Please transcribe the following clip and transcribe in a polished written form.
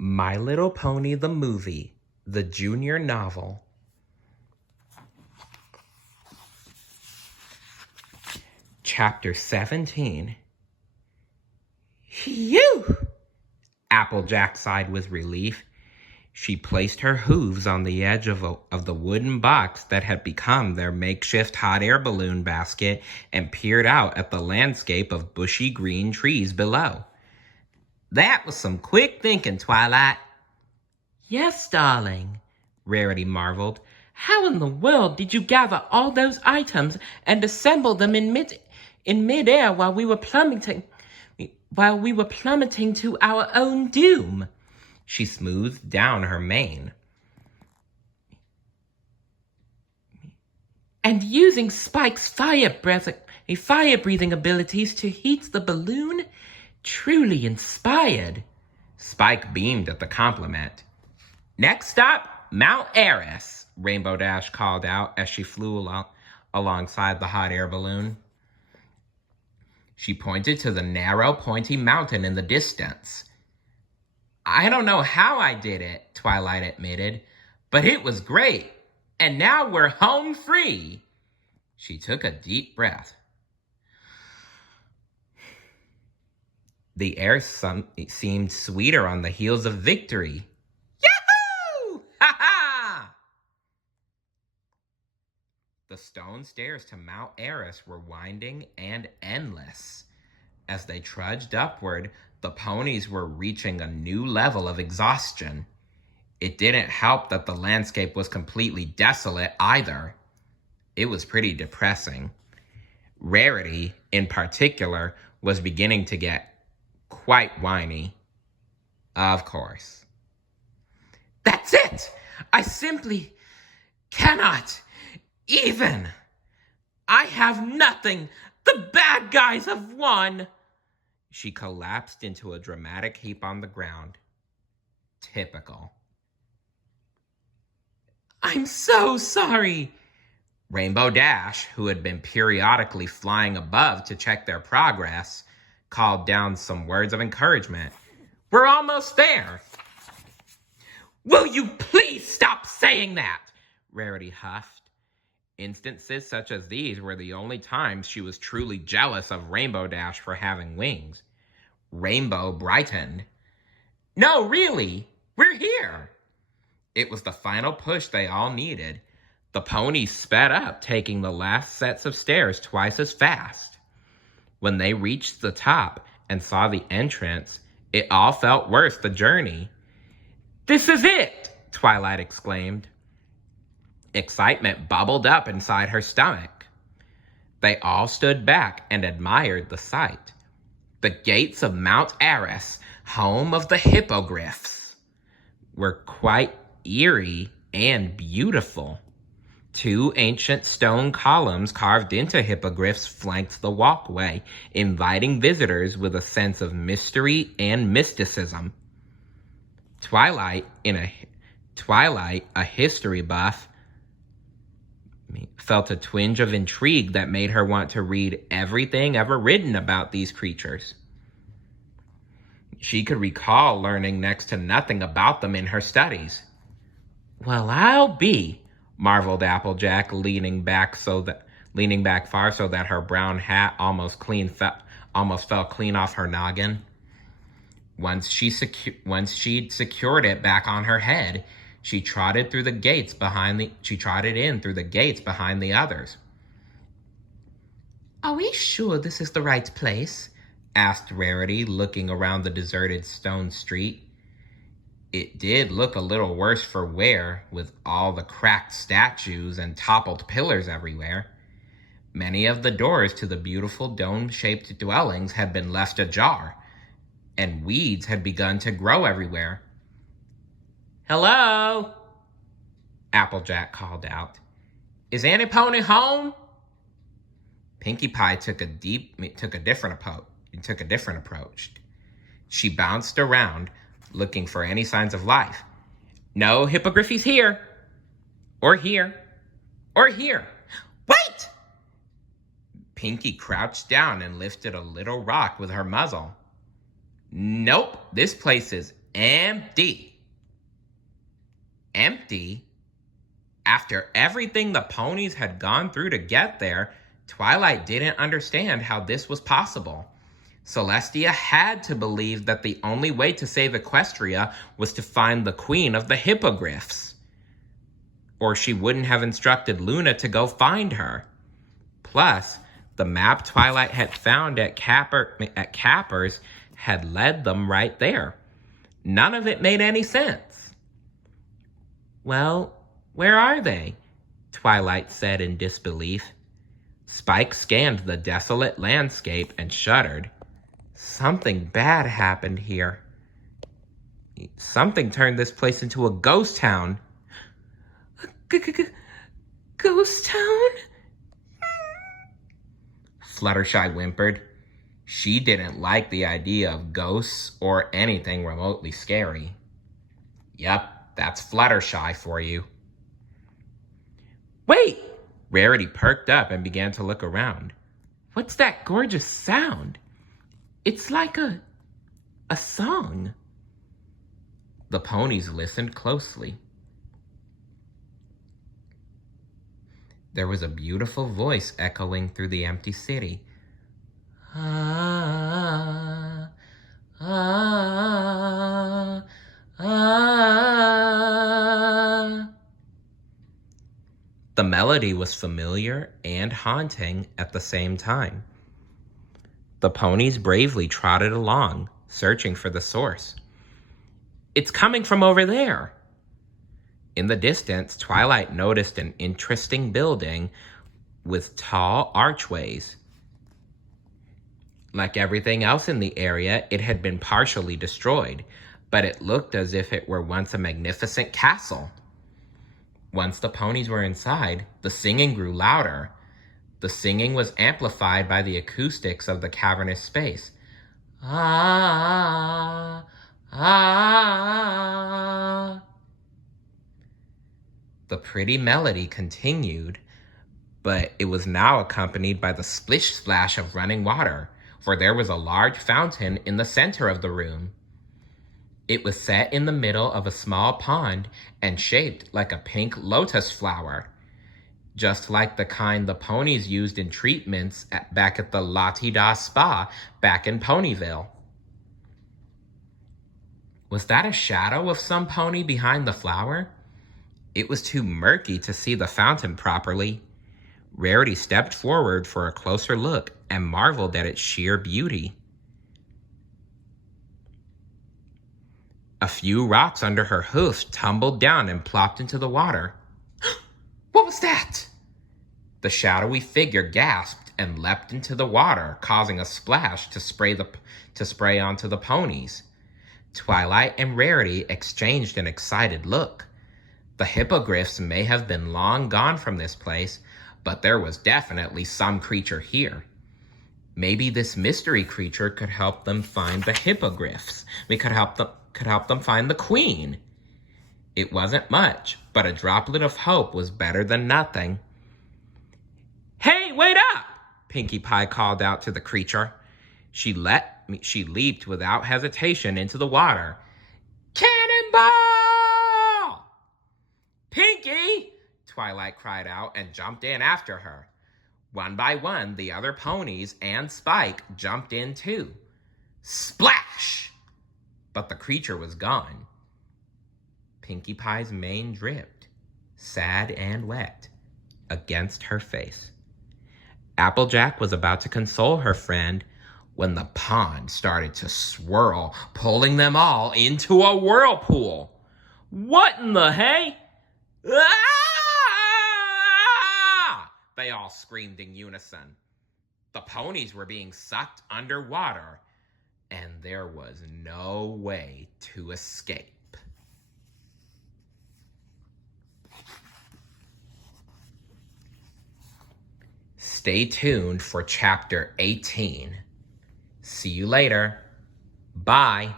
My Little Pony the Movie, the junior novel. Chapter 17. Phew! Applejack sighed with relief. She placed her hooves on the edge of the wooden box that had become their makeshift hot air balloon basket and peered out at the landscape of bushy green trees below. That was some quick thinking, Twilight. Yes, darling, Rarity marveled. How in the world did you gather all those items and assemble them in midair while we were plummeting to our own doom? She smoothed down her mane. And using Spike's fire-breathing abilities to heat the balloon? Truly inspired. Spike beamed at the compliment. Next stop, Mount Aris, Rainbow Dash called out as she flew alongside the hot air balloon. She pointed to the narrow, pointy mountain in the distance. I don't know how I did it, Twilight admitted, but it was great, and now we're home free. She took a deep breath. The air seemed sweeter on the heels of victory. Yahoo! Ha ha! The stone stairs to Mount Aris were winding and endless. As they trudged upward, the ponies were reaching a new level of exhaustion. It didn't help that the landscape was completely desolate either. It was pretty depressing. Rarity, in particular, was beginning to get quite whiny. Of course. That's it! I simply cannot even. I have nothing. The bad guys have won. She collapsed into a dramatic heap on the ground. Typical. I'm so sorry. Rainbow Dash, who had been periodically flying above to check their progress, called down some words of encouragement. We're almost there. Will you please stop saying that? Rarity huffed. Instances such as these were the only times she was truly jealous of Rainbow Dash for having wings. Rainbow brightened. No, really, we're here. It was the final push they all needed. The ponies sped up, taking the last sets of stairs twice as fast. When they reached the top and saw the entrance, it all felt worth the journey. This is it, Twilight exclaimed. Excitement bubbled up inside her stomach. They all stood back and admired the sight. The gates of Mount Aris, home of the hippogriffs, were quite eerie and beautiful. Two ancient stone columns carved into hippogriffs flanked the walkway, inviting visitors with a sense of mystery and mysticism. Twilight, a history buff, felt a twinge of intrigue that made her want to read everything ever written about these creatures. She could recall learning next to nothing about them in her studies. Well, I'll be, marveled Applejack, leaning back far so that her brown hat almost fell clean off her noggin. Once she'd secured it back on her head, she trotted in through the gates behind the others. Are we sure this is the right place? Asked Rarity, looking around the deserted stone street. It did look a little worse for wear, with all the cracked statues and toppled pillars everywhere. Many of the doors to the beautiful dome-shaped dwellings had been left ajar, and weeds had begun to grow everywhere. Hello? Applejack called out. Is Annie Pony home? Pinkie Pie took a different approach. She bounced around, looking for any signs of life. No hippogriffs here. Or here. Or here. Wait! Pinkie crouched down and lifted a little rock with her muzzle. Nope, this place is Empty. Empty? After everything the ponies had gone through to get there, Twilight didn't understand how this was possible. Celestia had to believe that the only way to save Equestria was to find the queen of the hippogriffs. Or she wouldn't have instructed Luna to go find her. Plus, the map Twilight had found at Capper's had led them right there. None of it made any sense. "Well, where are they?" Twilight said in disbelief. Spike scanned the desolate landscape and shuddered. Something bad happened here. Something turned this place into a ghost town. Ghost town? Fluttershy whimpered. She didn't like the idea of ghosts or anything remotely scary. Yep, that's Fluttershy for you. Wait! Rarity perked up and began to look around. What's that gorgeous sound? It's like a song. The ponies listened closely. There was a beautiful voice echoing through the empty city. Ah, ah, ah. The melody was familiar and haunting at the same time. The ponies bravely trotted along, searching for the source. It's coming from over there. In the distance, Twilight noticed an interesting building with tall archways. Like everything else in the area, it had been partially destroyed, but it looked as if it were once a magnificent castle. Once the ponies were inside, the singing grew louder. The singing was amplified by the acoustics of the cavernous space. Ah, ah. The pretty melody continued, but it was now accompanied by the splish-splash of running water, for there was a large fountain in the center of the room. It was set in the middle of a small pond and shaped like a pink lotus flower, just like the kind the ponies used in treatments back at the La-Ti-Da Spa back in Ponyville. Was that a shadow of some pony behind the flower? It was too murky to see the fountain properly. Rarity stepped forward for a closer look and marveled at its sheer beauty. A few rocks under her hoofs tumbled down and plopped into the water. What was that? The shadowy figure gasped and leapt into the water, causing a splash to spray onto the ponies. Twilight and Rarity exchanged an excited look. The hippogriffs may have been long gone from this place, but there was definitely some creature here. Maybe this mystery creature could help them find the hippogriffs. We could help them find the queen. It wasn't much, but a droplet of hope was better than nothing. Hey, wait up! Pinkie Pie called out to the creature. She leaped without hesitation into the water. Cannonball! Pinkie! Twilight cried out and jumped in after her. One by one, the other ponies and Spike jumped in too. Splash! But the creature was gone. Pinkie Pie's mane dripped, sad and wet, against her face. Applejack was about to console her friend when the pond started to swirl, pulling them all into a whirlpool. What in the hey? Ah! They all screamed in unison. The ponies were being sucked underwater, and there was no way to escape. Stay tuned for Chapter 18. See you later. Bye.